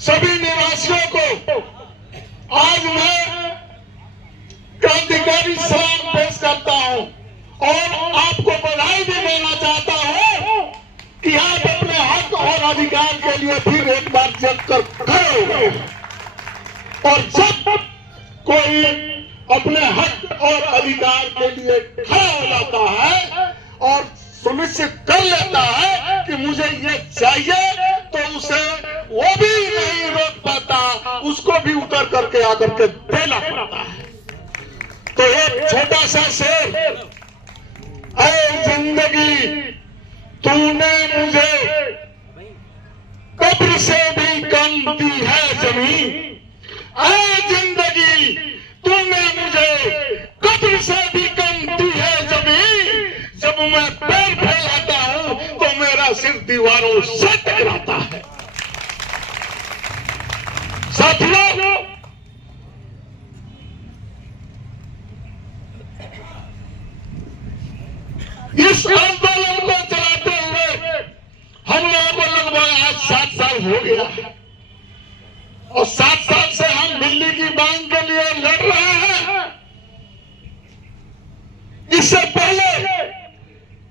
सभी निवासियों को आज मैं क्रांतिकारी सलाम पेश करता हूं और आपको बधाई भी देना चाहता हूं कि आप अपने हक और अधिकार के लिए फिर एक बार जग कर खड़े हो गए। और जब कोई अपने हक और अधिकार के लिए खड़ा हो जाता है और सुनिश्चित कर लेता है कि मुझे ये चाहिए, तो उसे वो भी नहीं रोक पाता, उसको भी उतर करके आकर के देना पड़ता है। तो एक छोटा सा शेर, ऐ जिंदगी तूने मुझे कब्र से भी कम दी है जमीन, ऐ जिंदगी तूने मुझे कब्र से भी कम दी है जमीन, जब मैं पैर फैलाता हूं तो मेरा सिर दीवारों से टकराता है। साथियों, इस आंदोलन को चलाते हुए हम लोगों को लगभग आज 7 साल हो गया है और 7 साल से हम दिल्ली की मांग के लिए लड़ रहे हैं। इससे पहले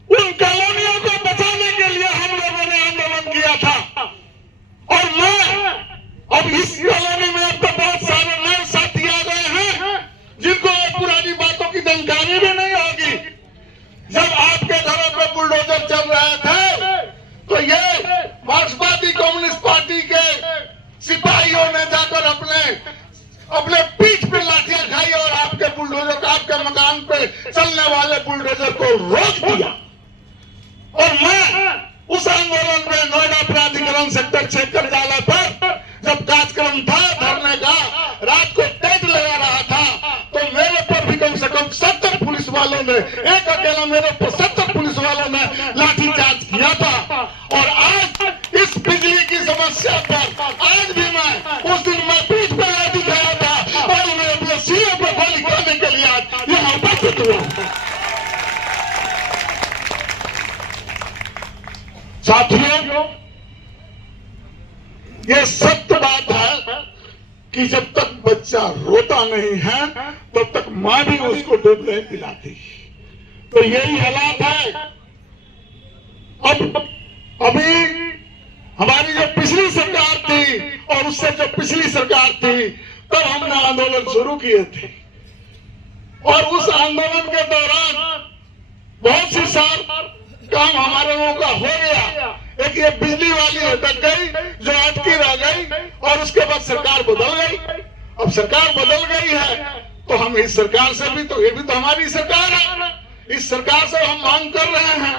उन कॉलोनियों को बचाने के लिए हम लोगों ने आंदोलन किया था और मैं अब इस कॉलोनी में अब तो बहुत सारे नए साथी आ गए हैं जिनको पुरानी बातों की जानकारी भी नहीं होगी। जब आपके घरों पर बुलडोजर चल रहे थे तो ये मार्क्सवादी कम्युनिस्ट पार्टी के सिपाहियों ने जाकर अपने पीठ पे लाठियां खाई और आपके बुलडोजर को, आपके मकान पे चलने वाले बुलडोजर को रोक दिया। और मैं उस आंदोलन में नोएडा प्राधिकरण सेक्टर 6 करजाला पर जब कार्यक्रम था धरने का, रात को टेंट लगा रहा था, तो मेरे पर भी कम से कम 70 पुलिस वालों ने, एक अकेला मेरे पर 70 पुलिस वालों ने लाठीचार्ज किया था। और आज इस बिजली की समस्या पर आज भी मैं उस दिन मैं पीठ पर लाठी खाया था और मैं अपने सीओ पर गोली करने के लिए आज यहाँ उपस्थित हुआ। साथियों, ये सत्य बात है कि जब तक बच्चा रोता नहीं है तब तक मां भी उसको दूध नहीं पिलाती। तो यही हालात है। अब अभी हमारी जो पिछली सरकार थी और उससे जो पिछली सरकार थी, तब हमने आंदोलन शुरू किए थे और उस आंदोलन के दौरान बहुत सी साल काम हमारे लोगों का हो गया। एक ये बिजली वाली अटक गई जो अटकी रह गई और उसके बाद सरकार बदल गई। अब सरकार बदल गई है तो हम इस सरकार से भी, तो ये भी तो हमारी सरकार है, इस सरकार से हम मांग कर रहे हैं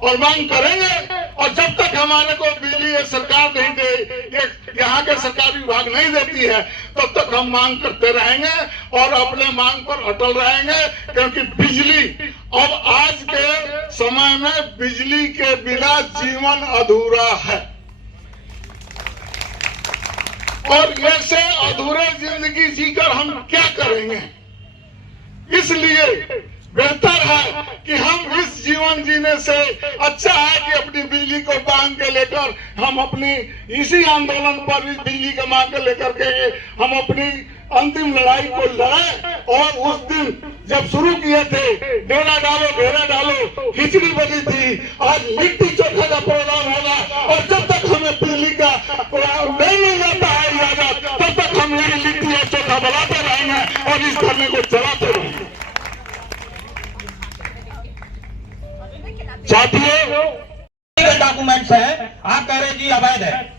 और मांग करेंगे। और जब तक हमारे को बिजली ये सरकार नहीं दे, ये यहाँ के सरकारी विभाग नहीं देती है, तब तक हम मांग करते रहेंगे और अपने मांग पर अटल रहेंगे। क्योंकि बिजली अब आज के समय में बिजली के बिना जीवन अधूरा है और ऐसे अधूरे जिंदगी जीकर हम क्या करेंगे। इसलिए बेहतर है कि हम इस जीवन जीने से अच्छा है कि अपनी बिजली को मांग के लेकर हम अपनी इसी आंदोलन पर इस बिजली की मांग के लेकर के हम अपनी अंतिम लड़ाई को लड़े। और उस दिन जब शुरू किए थे, डेरा डालो घेरा डालो, खिचड़ी बनी थी, आज लिट्टी चोखा का प्रोग्राम होगा। और जब तक हमें बिजली का नहीं मिल जाता है इजाजत, तब तक हम यही लिट्टी और चोखा बनाते रहेंगे और इस धरने को चलाते रहेंगे। साथियों, डॉक्यूमेंट्स है, आप कह रहे जी अवैध है।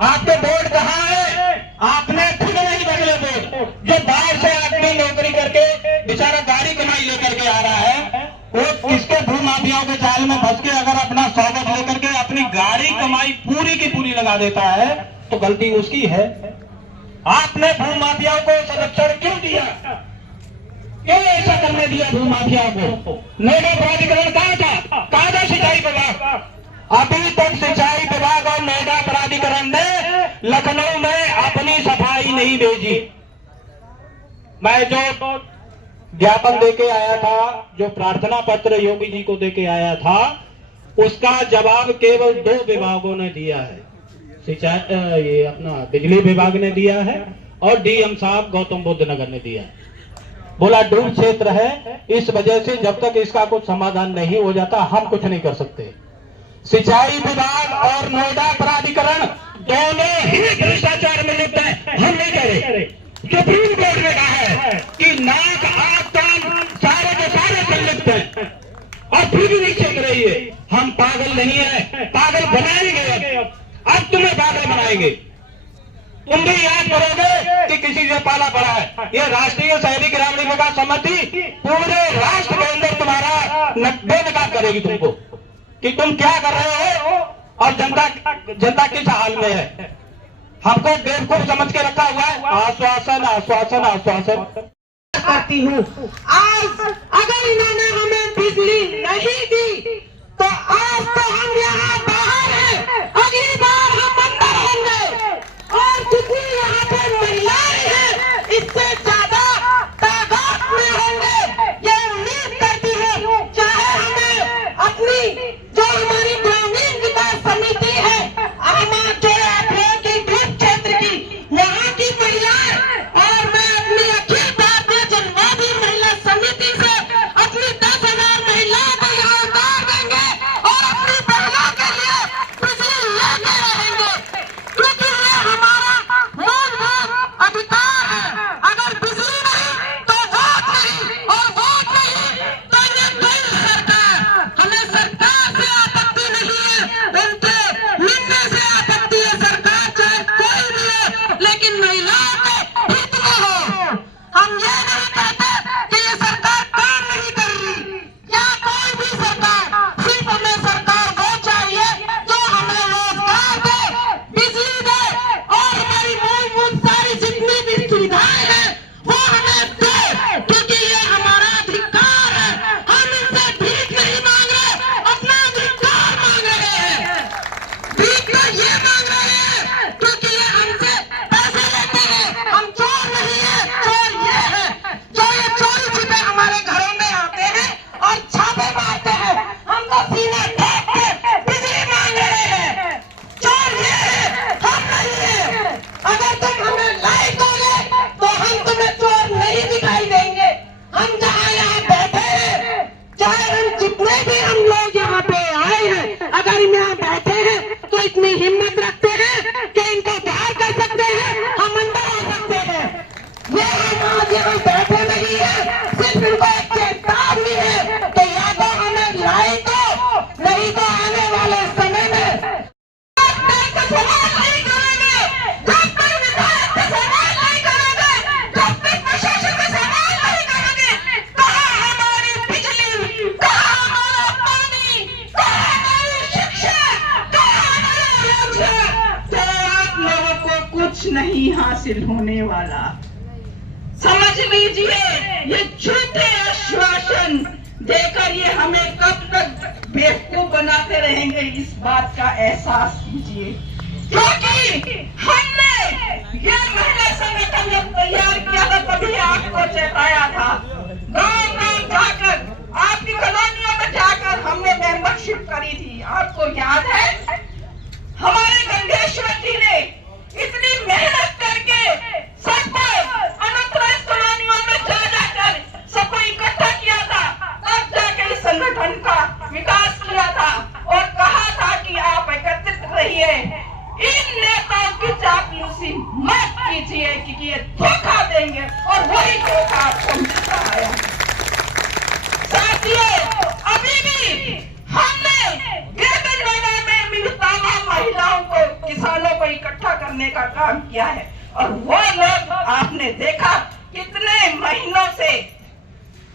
आपके बोर्ड कहाँ है? आपने खुद नहीं बदले बोर्ड। जो बाहर से आदमी नौकरी करके बेचारा गाड़ी कमाई लेकर के आ रहा है, वो किसके भू माफियाओं के जाल में फंस के अगर अपना स्वागत लेकर के अपनी गाड़ी कमाई पूरी की पूरी लगा देता है तो गलती उसकी है। आपने भू माफियाओं को संरक्षण क्यों दिया? क्यों ऐसा करने दिया भू माफियाओं को? नोएडा प्राधिकरण कहाँ था? कहाँ था सिंचाई विभाग? अभी तक सिंचाई विभाग और नोएडा प्राधिकरण ने लखनऊ में अपनी सफाई नहीं भेजी। मैं जो ज्ञापन देके आया था, जो प्रार्थना पत्र योगी जी को देके आया था, उसका जवाब केवल 2 विभागों ने दिया है, सिंचाई ये अपना बिजली विभाग ने दिया है और डीएम साहब गौतम बुद्ध नगर ने दिया है। बोला डूब क्षेत्र है, इस वजह से जब तक इसका कुछ समाधान नहीं हो जाता हम कुछ नहीं कर सकते। सिंचाई विभाग और नोएडा प्राधिकरण दोनों ही भ्रष्टाचार में लिप्त है, हम नहीं कह रहे। सुप्रीम कोर्ट ने कहा है कि नाक आंख कान सारे के सारे संलिप्त हैं और फिर भी नहीं चेक रही है। हम पागल नहीं है, पागल बनाएंगे। अब तुम्हें पागल बनाएंगे। तुम भी याद करोगे कि किसी से पाला पड़ा है। ये राष्ट्रीय शहरी ग्रामीण विकास समिति पूरे राष्ट्र के अंदर तुम्हारा बेनकाब करेगी तुमको कि तुम क्या कर रहे हो और जनता किस हाल में है। हमको बेवकूफ समझ के रखा हुआ है। आश्वासन आश्वासन आश्वासन करती हूँ। आज अगर इन्होंने हमें बिजली नहीं दी तो आज तो हम यहाँ बाहर हैं, अगली बार हम अंदर होंगे। और जितनी यहाँ पे महिलाएं हैं इससे ज्यादा तादाद में होंगे, ये उम्मीद करती हूँ। चाहे हमें अपनी जो हमारी ग्रामीण विकास समिति है, हमारे जो की ग्रुप क्षेत्र की यहाँ की महिलाएं, और मैं अपनी अखिल भारतीय जनवादी महिला समिति से अपनी 10,000 महिलाओं को यहाँ उतार देंगे और अपनी बहनों के लिए बिजली लेके रहेंगे, क्योंकि ये हमारा मूलभूत अधिकार है। अगर बिजली नहीं तो वोट नहीं, और वोट नहीं तो ये कोई सरकार। हमें सरकार से आपत्ति नहीं है, उनके मिलने से आपत्ति है, सरकार चाहे कोई भी हो, लेकिन महिलाओं के हित में हो। हम ये नहीं कहते कि ये सरकार काम नहीं कर रही या कोई भी सरकार, सिर्फ हमें सरकार वो चाहिए जो हमें रोजगार दे, बिजली दे और हमारी मूलभूत सारी जितनी भी सुविधाएं हैं वो हमें दे, क्योंकि ये हमारा अधिकार है। हम इनसे भीख नहीं मांग रहे, अपना अधिकार मांग रहे हैं। भीख तो ये मांग रहे हैं क्योंकि ये हमसे पैसे लेते हैं। हम चोर नहीं है, चोर ये है जो ये चोरी छिपे हमारे घरों में आते हैं और छापे मारते हैं। हम तो सीना ठोक के बिजली मांग रहे हैं। चोर ये है, हम नहीं है। अगर तुम हमें लाइट दोगे तो हम तुम्हें चोर नहीं दिखाई देंगे। हम जहाँ यहाँ बैठे हैं, चाहे हम जितने भी हम लोग यहाँ पे आए हैं, अगर यहाँ बैठे हैं तो इतनी हिम्मत रखते हैं कि इनको बाहर कर सकते हैं, हम अंदर आ सकते हैं। ये हम आज यहाँ बैठे नहीं है, सिर्फ इनको एक चेतावनी है कि या तो हमें लाइट दो, नहीं तो आने वाले समय में सवाल नहीं करेंगे, जब तक विधायक से सवाल नहीं करेंगे, जब तक प्रशासन से सवाल नहीं करेंगे। कहाँ हमारी बिजली, कहाँ हमारा पानी, कहाँ हमारी शिक्षा, कहाँ हमारा रोजगार। तो आप लोगों को कुछ नहीं हासिल होने वाला। समझ लीजिए, ये झूठे आश्वासन देकर ये हमें कब तक बेवकूफ बनाते रहेंगे, इस बात का एहसास कीजिए। क्योंकि हमने ये महिला संगठन जब तैयार किया था तभी आपको चेताया था। गांव गांव जाकर, आपकी कॉलोनियों में जाकर हमने मेंबरशिप करी थी, आपको याद है? हमारे गंगेश्वर जी ने इतनी मेहनत करके सबको अनंतराज कॉलोनियों में जा जाकर सबको इकट्ठा किया था, तब जाके इस संगठन का विकास किया था और कहा था कि आप एकत्रित रहिए। इन नेताओं की चापलूसी मत कीजिए क्योंकि ये धोखा देंगे और वही धोखा आपको मिल रहा है। साथियों, अभी भी हमने ग्रेटर नोएडा में मिलतावा महिलाओं को, किसानों को इकट्ठा करने का काम किया है और वो लोग आपने देखा कितने महीनों से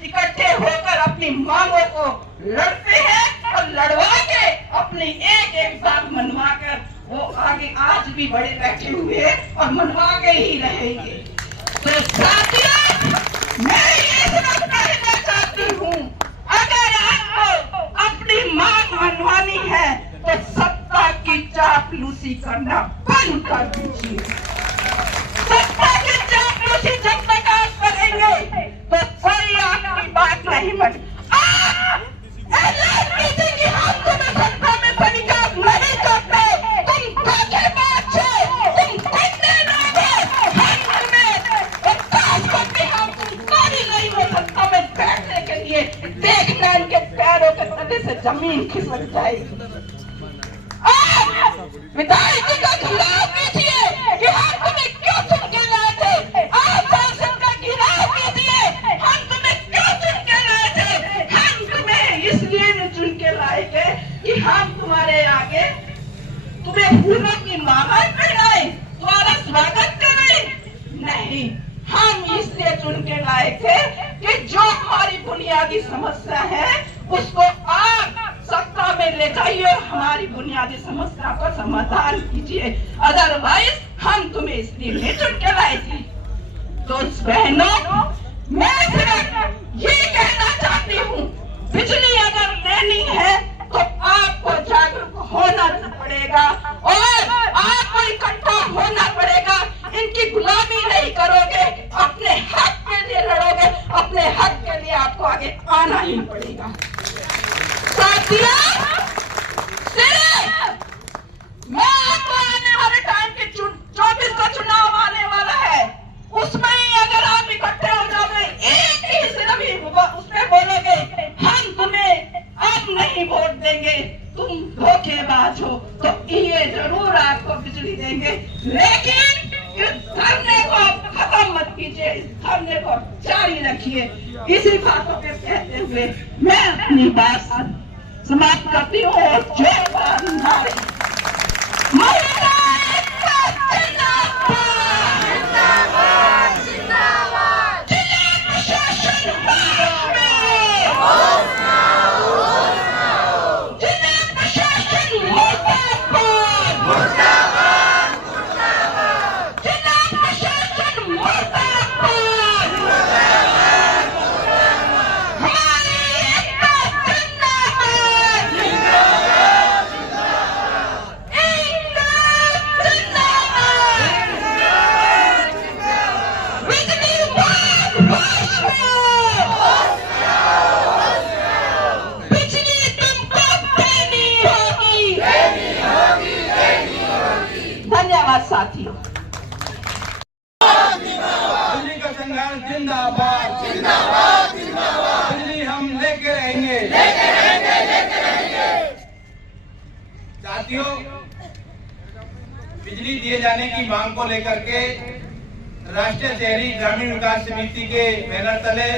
इकट्ठे होकर अपनी मांगों को लड़ते हैं और लड़वा के अपनी एक एक बात मनवा कर वो आगे आज भी बड़े बैठे हुए हैं और मनवा के ही रहेंगे। तो साथियों, मैं ये सब कहना चाहती हूँ, अगर आपको अपनी मांग मनवानी है तो सत्ता की चापलूसी करना बंद कर दीजिए। सत्ता की चापलूसी जब तक आप करेंगे तो कोई आपकी बात नहीं माने। ऐलान कीजिए कि हम तुम्हें सत्ता में स्वीकार नहीं करते, तुम धोखेबाज जमीन खिसक जाएगी। विधायक का खिलाफ कीजिए कि हम तुम्हें क्यों चुन के लाए थे। आप संसद का खिलाफ कीजिए, हम तुम्हें क्यों चुन के लाए थे। हम तुम्हें इसलिए नहीं चुन के लाए थे कि हम तुम्हारे आगे तुम्हें फूलों की माला पहनाए, तुम्हारा स्वागत करें। नहीं, हम इसलिए चुन के लाए थे कि जो हमारी बुनियादी समस्या है उसको आप सत्ता में ले जाइए और हमारी बुनियादी समस्या का समाधान कीजिए। अदरवाइज हम तुम्हें इसलिए नहीं चुन के लाए थे। तो बहनों, मैं सिर्फ ये कहना चाहती हूँ, बिजली अगर लेनी है तो आपको जागरूक होना पड़ेगा और आपको इकट्ठा होना पड़ेगा। इनकी गुलामी नहीं करोगे, अपने हक के लिए लड़ोगे, अपने हक के लिए आपको आगे आना ही पड़ेगा। साथियों, मैं आपको आने वाले टाइम के 24 का चुनाव आने वाला है, उसमें अगर आप इकट्ठे हो जाओगे, एक ही सिर्फ उसमें बोलोगे हम तुम्हें अब नहीं वोट देंगे, तुम धोखेबाज हो, तो ये जरूर आपको बिजली देंगे। लेकिन इस धरने को खत्म मत कीजिए, इस धरने को जारी रखिए। इसी बातों के कहते हुए मैं अपनी बात समाप्त करती हूँ और जोरदार नारे महिला एकता जिंदाबाद, जिंदाबाद, जिंदाबाद, जिला प्रशासन जिला प्रशासन मुर्दाबाद, मुर्दाबाद, मुर्दाबाद, जिला प्रशासन मुर्दाबाद, मुर्दाबाद, हमारी एकता जिंदाबाद, जिंदाबाद, जिंदाबाद, बिजली होश में, बिजली तुमको देनी होगी, देनी होगी, देनी होगी। धन्यवाद साथियों। बिजली का संघर्ष जिंदाबाद, जिंदाबाद, जिंदाबाद, बिजली हम लेके रहेंगे, लेके रहेंगे, लेके रहेंगे। साथियों, बिजली दिए जाने की मांग को लेकर के राष्ट्रीय शहरी ग्रामीण विकास समिति के बैनर तले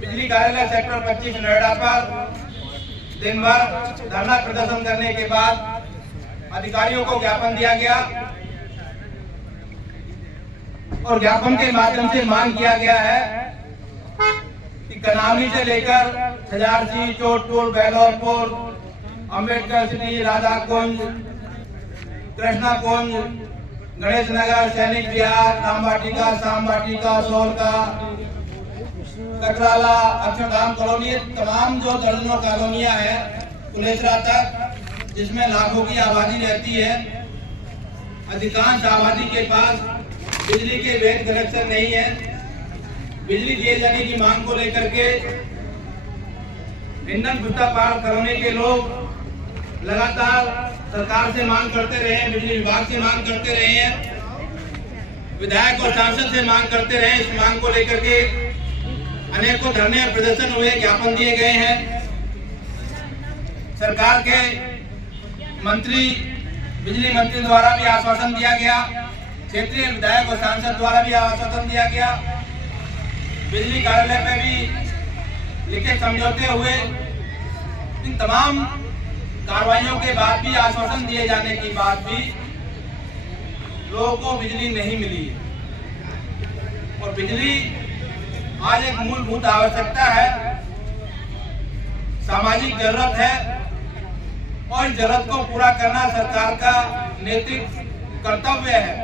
बिजली कार्यालय सेक्टर 25 नोएडा पर दिन भर धरना प्रदर्शन करने के बाद अधिकारियों को ज्ञापन दिया गया और ज्ञापन के माध्यम से मांग किया गया है कि कनावली से लेकर खजारसी, चोटपुर, बेलोरपुर, अम्बेडकर सिटी, राधा कुंज, कृष्णा कुंज, गणेश नगर, सैनिक विहार, रामबाटिका, शामबाटिका, सोलका, कटराला, अक्षरधाम कॉलोनी, तमाम जो दर्जनों कॉलोनियां हैं कुलेसरा तक, जिसमें लाखों की आबादी रहती है, अधिकांश आबादी के पास बिजली के वैध कनेक्शन नहीं है। बिजली दिए जाने की मांग को लेकर के इंधन फुटा पार करने के लोग लगातार सरकार से मांग करते रहे हैं, बिजली विभाग से मांग करते रहे हैं, विधायक और सांसद से मांग करते रहे। इस मांग को लेकर के अनेकों धरने और प्रदर्शन हुए, ज्ञापन दिए गए हैं। सरकार के मंत्री, बिजली मंत्री द्वारा भी आश्वासन दिया गया, क्षेत्रीय विधायक और सांसद द्वारा भी आश्वासन दिया गया, बिजली कार्यालय पे भी लिखे समझौते हुए। इन तमाम कार्रवाइयों के बाद भी, आश्वासन दिए जाने के बाद भी लोगों को बिजली नहीं मिली है। और बिजली आज एक मूलभूत आवश्यकता है, सामाजिक जरूरत है और इस जरूरत को पूरा करना सरकार का नैतिक कर्तव्य है।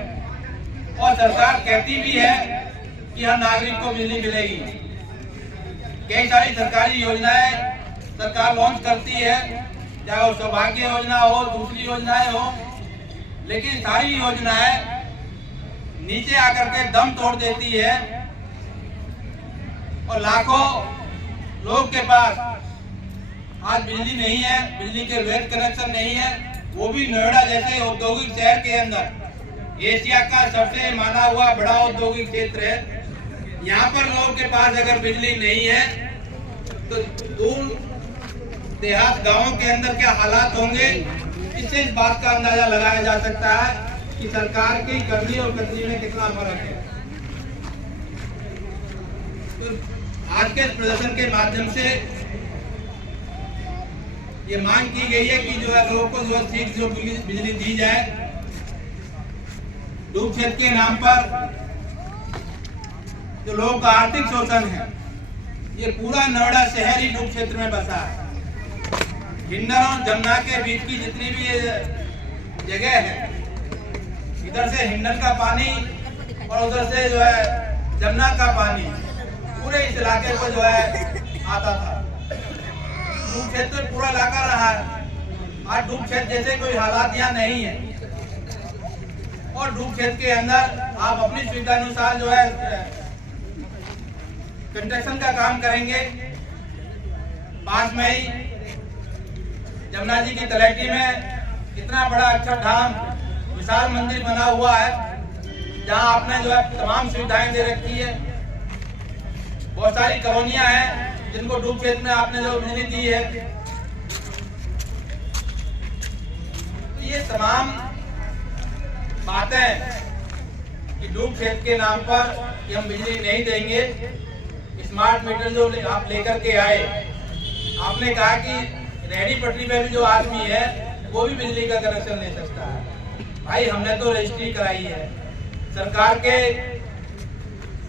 और सरकार कहती भी है कि हर नागरिक को बिजली मिलेगी। कई सारी सरकारी योजनाएं सरकार लॉन्च करती है, चाहे वो सौभाग्य योजना हो, दूसरी योजनाएं हो, लेकिन सारी योजनाएं नीचे आकर के दम तोड़ देती है और लाखों लोग के पास आज बिजली नहीं है, बिजली के वैध कनेक्शन नहीं है, वो भी नोएडा जैसे औद्योगिक शहर के अंदर, एशिया का सबसे माना हुआ बड़ा औद्योगिक क्षेत्र है। यहाँ पर लोगों के पास अगर बिजली नहीं है तो दूर देहात गांवों के अंदर क्या हालात होंगे, इससे इस बात का अंदाजा लगाया जा सकता है कि सरकार की करनी और कतनी में कितना फर्क है। तो आज के प्रदर्शन के माध्यम से ये मांग की गई है कि जो है लोगों को जो ठीक जो बिजली दी जाए। डूब क्षेत्र के नाम पर जो लोगों का आर्थिक शोषण है, ये पूरा नोएडा शहर ही डूब क्षेत्र में बसा है। हिंडन और जमुना के बीच की जितनी भी ये जगह है, इधर से हिंडन का पानी और उधर से जो है जमुना का पानी पूरे इस इलाके को जो है आता था। डूब क्षेत्र पूरा इलाका रहा है। आज डूब क्षेत्र जैसे कोई हालात यहाँ नहीं है और डूब क्षेत्र के अंदर आप अपनी सुविधा अनुसार जो है कंस्ट्रक्शन का काम करेंगे। पास में ही जमुना जी की तलहटी में इतना बड़ा अच्छा धाम विशाल मंदिर बना हुआ है, जहां आपने जो है तमाम सुविधाएं दे रखी है। बहुत सारी कॉलोनियां हैं जिनको डूब क्षेत्र में आपने जो बिजली दी है। तो ये तमाम बातें कि डूब क्षेत्र के नाम पर कि हम बिजली नहीं देंगे। स्मार्ट मीटर जो आप लेकर के आए, आपने कहा कि रेहड़ी पटरी पे भी जो आदमी है वो भी बिजली का कनेक्शन ले सकता है। भाई हमने तो रजिस्ट्री कराई है, सरकार के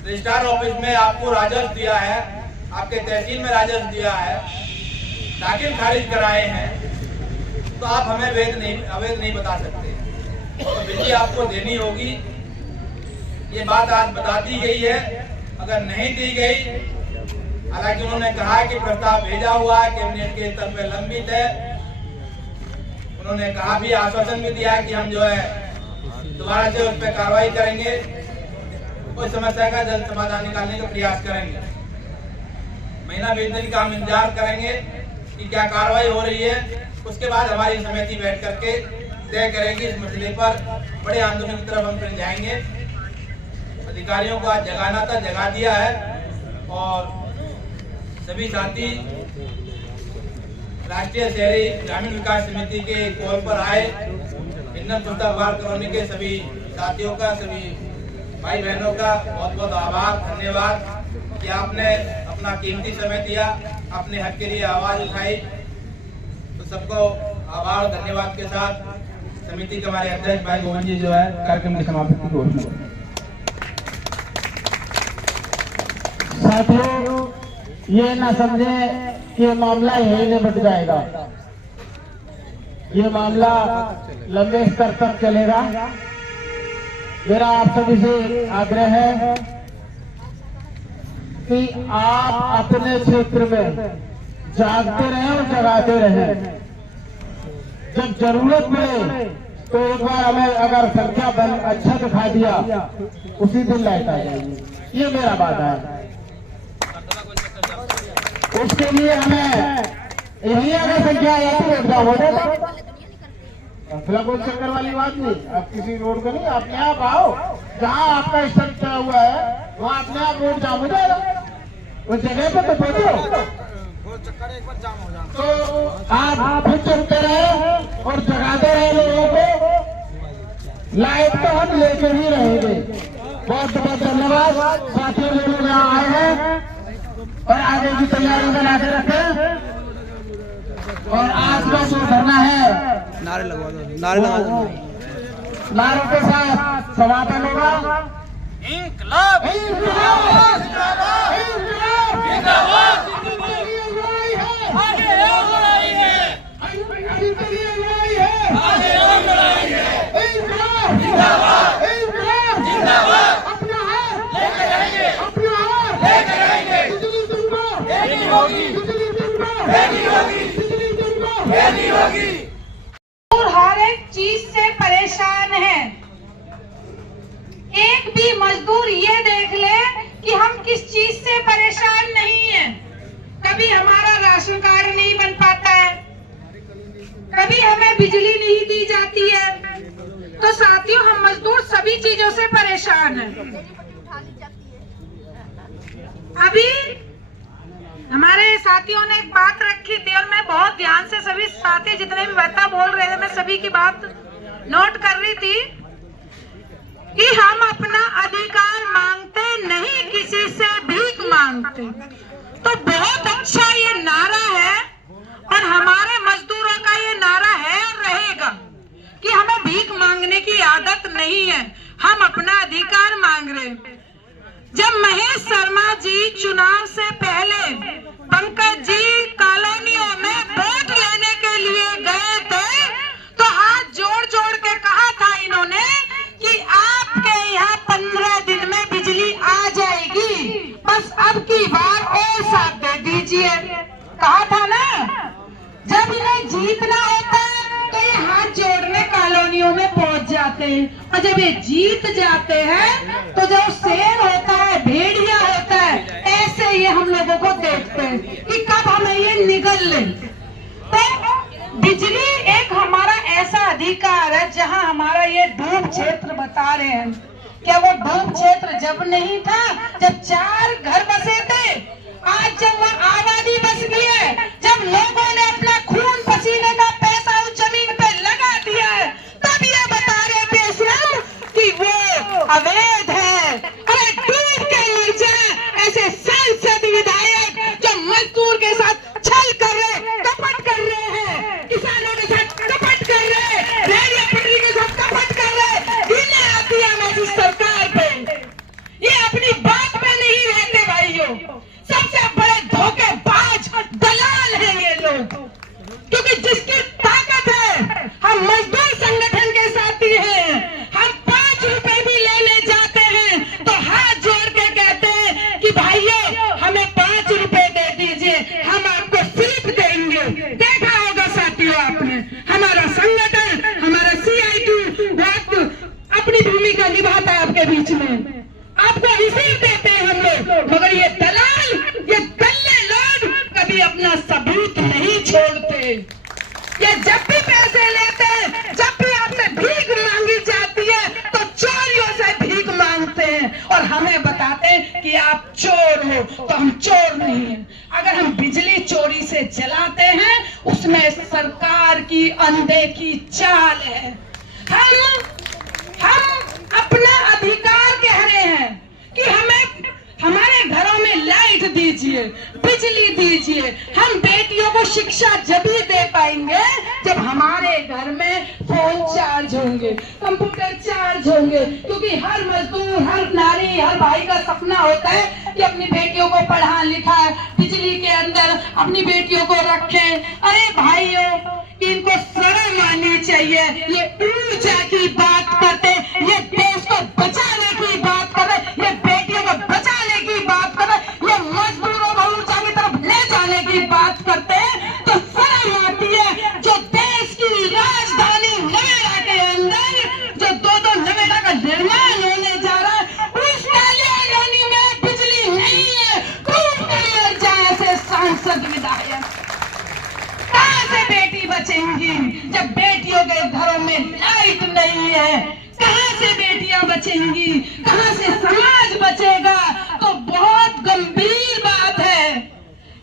रजिस्ट्रार ऑफिस में आपको राजस्व दिया है, आपके तहसील में राजस्व दिया है, दाखिल खारिज कराए हैं, तो आप हमें अवैध नहीं बता सकते। तो बिजली आपको देनी होगी, ये बात आज बता दी गई है। अगर नहीं दी गई, हालांकि उन्होंने कहा कि प्रस्ताव भेजा हुआ है, कैबिनेट के स्तर पे लंबित है। उन्होंने कहा भी, आश्वासन भी दिया कि हम जो है दोबारा से उस पर कार्रवाई करेंगे, उस समस्या का जल्द समाधान निकालने का प्रयास करेंगे। महीना बीतने का हम इंतजार करेंगे कि क्या कार्रवाई हो रही है। उसके बाद हमारी समिति बैठ करके तय करेगी इस मसले पर। बड़े आंदोलन की तरफ हम फिर जाएंगे। अधिकारियों को आज जगाना था, जगा दिया है और सभी साथी राष्ट्रीय शहरी ग्रामीण विकास समिति के कॉल पर आए। इंधन खुदाबार कॉलोनी के सभी साथियों का, सभी भाई बहनों का बहुत बहुत आभार, धन्यवाद कि आपने अपना कीमती समय दिया, अपने हक के लिए आवाज उठाई। तो सबको आभार धन्यवाद के साथ समिति के हमारे अध्यक्ष भाई गोविंद जी जो है कार्यक्रम की समाप्ति की घोषणा करें। साथियों, ये ना समझे कि ये मामला यही निपट जाएगा। ये मामला लंबे स्तर तक चलेगा। मेरा आप सभी से आग्रह है कि आप अपने क्षेत्र में जागते रहें और जगाते रहें। जब जरूरत पड़े तो एक बार हमें अगर संख्या बल अच्छा दिखा दिया, उसी दिन लाइट आ जाएगी। ये मेरा वादा है। उसके लिए हमें यही अगर संख्या आती हो जाता, कोई चक्कर वाली बात नहीं। आप किसी रोड को नहीं, अपने आप आओ, जहाँ आपका स्थल तय हुआ है वहाँ अपने आप रोड जाम हो जाएगा। उस जगह पे तो पहुंचो, तो आप फिर चलते रहे और जगाते रहे लोगों को। लाइट तो हम लेके ही रहेंगे। बहुत बहुत धन्यवाद। साथियों लोग यहाँ आए हैं और आगे की तैयारी बना के रखें। और आज का जो धरना है, नारे लगवा दो, नारे लगा दो। नारों के साथ समापन होगा। इंकलाब इंकलाब जिंदाबाद, आगे और लड़ाई है, आगे और लड़ाई है। इंकलाब जिंदाबाद, इंकलाब जिंदाबाद। अपना हाथ लेकर जाएंगे, अपना हाथ लेकर जाएंगे। बिजली तुमको देनी होगी, बिजली तुमको देनी होगी, बिजली तुमको देनी होगी। और हर एक चीज से परेशान है। एक भी मजदूर ये देख ले कि हम किस चीज से परेशान नहीं है। कभी हमारा राशन कार्ड नहीं बन पाता है, कभी हमें बिजली नहीं दी जाती है। तो साथियों, हम मजदूर सभी चीजों से परेशान हैं। अभी हमारे साथियों ने एक बात रखी थी और मैं बहुत ध्यान से सभी साथी जितने भी बता बोल रहे थे, मैं सभी की बात नोट कर रही थी कि हम अपना अधिकार मांगते नहीं, किसी से भीख मांगते। तो बहुत अच्छा ये नारा है और हमारे मजदूरों का ये नारा है और रहेगा कि हमें भीख मांगने की आदत नहीं है, हम अपना अधिकार मांग रहे हैं। जब महेश शर्मा जी चुनाव से पहले पंकज जी कॉलोनियों में वोट लेने के लिए गए थे तो हाथ जोड़ जोड़ के कहा था इन्होंने कि आपके यहाँ 15 दिन में बिजली आ जाएगी, बस अब की बार और साथ दे दीजिए, कहा था ना। जब इन्हें जीतना होता है तो ये हाथ जोड़ने कॉलोनियों में पहुंच जाते हैं और जब ये जीत जाते हैं तो जो शेर होता है, भेड़िया होता है, ऐसे ये हम लोगों को देखते हैं कि कब हमें ये निगल ले। तो बिजली एक हमारा ऐसा अधिकार है जहां हमारा ये डूब क्षेत्र बता रहे हैं, क्या वो डूब क्षेत्र जब नहीं था, जब 4 घर बसे थे, आज जब वो आबादी बस गई है, जब लोगों ने अपना खून पसीने का पैसा उस जमीन पे लगा दिया है, तब ये बता रहे थे कि वो अवैध है। अरे डूब के मर जाए ऐसे सांसद विधायक जो मजदूर के साथ छल कर रहे, कपट कर रहे हैं, किसानों के साथ कपट कर रहे, रेहड़ी पटरी के साथ कपट कर रहे, इन्हें आती है हमारी सरकार पे। ये अपनी बात पे नहीं रहते भाइयों, सबसे बड़े धोखेबाज दलाल हैं ये लोग, क्योंकि जिसकी ताकत है, हम मजदूर संगठन के साथी हैं, हम 5 रुपए भी लेने जाते हैं तो हाथ जोड़ के कहते हैं कि भाइयों हमें 5 रुपए दे दीजिए, हम आपको स्लिप देंगे। देखा होगा साथियों आपने, हमारा संगठन, हमारा CIT वक्त अपनी भूमिका निभाता है आपके बीच में, आपको रिसीव देते हैं हम लोग, मगर ये दलाल, ये दल्ले लोग कभी अपना सबूत नहीं छोड़ते। ये जब भी पैसे लेते हैं, जब भी आपसे भीख मांगी जाती है तो चोरियों से भीख मांगते हैं और हमें बताते हैं कि आप चोर हो, तो हम चोर नहीं हैं। अगर हम बिजली चोरी से जलाते हैं उसमें सरकार की अनदेखी चाल है। हम अपना अधिकार कह रहे हैं कि हमें हमारे घरों में लाइट दीजिए, बिजली दीजिए। हम बेटियों को शिक्षा जब ही दे पाएंगे जब हमारे घर में फोन चार्ज होंगे, कंप्यूटर चार्ज होंगे, क्योंकि हर मजदूर, हर नारी, हर भाई का सपना होता है कि अपनी बेटियों को पढ़ा लिखा बिजली के अंदर अपनी बेटियों को रखें। अरे भाइयों, इनको शर्म आनी चाहिए। ये ऊर्जा की बात करते, ये देश को बचाने की बात करते, ये बेटियों को बचाने की बात करते, ये मजदूरों को ऊर्जा की तरफ ले जाने की बात करते हैं तो शर्म आती है। जो देश की राजधानी नोएडा के अंदर जो 2-2 नोएडा का निर्माण होने जा रहा है, उस कॉलोनी में बिजली नहीं है, डूब के मर जाए ऐसे सांसद विधायक। कहाँ से बेटी बचेंगी जब बेटियों के घरों में लाइट नहीं है? कहाँ से बेटियां बचेंगी, कहाँ से समाज बचेगा? तो बहुत गंभीर बात है।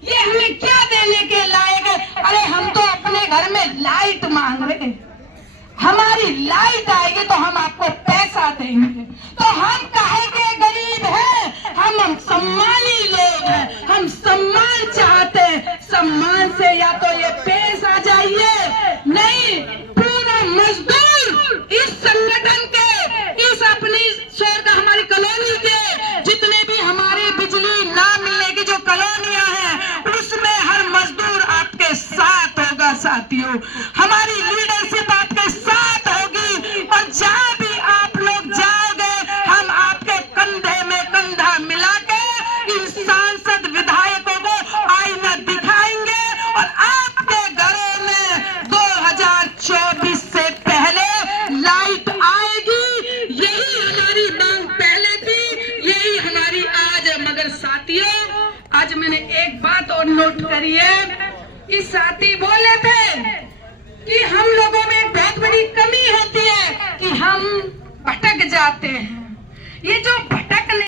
ये हमें क्या देने के लायक है? अरे हम तो अपने घर में लाइट मांग रहे हैं, हमारी लाइट आएगी तो हम आपको पैसा देंगे। तो हम काहे के गरीब हैं? हम सम्मानी लोग हैं, हम सम्मान चाहते हैं। सम्मान से या तो ये पेश आ जाइए, नहीं पूरा मजदूर इस संगठन के, इस अपनी शहर का, हमारी कॉलोनी के जितने भी हमारी बिजली ना मिलने की जो कॉलोनियां हैं उसमें हर मजदूर आपके साथ होगा साथियों। हमारी लीडरशिप आपके साथ होगी और जहां भी आप लोग जाओगे हम आपके कंधे में कंधा मिला के इन सांसद विधायकों को आईना दिखाएंगे और आपके घरों में 2024 से पहले लाइट आएगी। यही हमारी मांग पहले थी, यही हमारी आज है। मगर साथियों, आज मैंने एक बात और नोट करी है कि साथी बोले थे कि हम लोगों में एक बहुत बड़ी कमी होती है कि हम भटक जाते हैं। ये जो भटक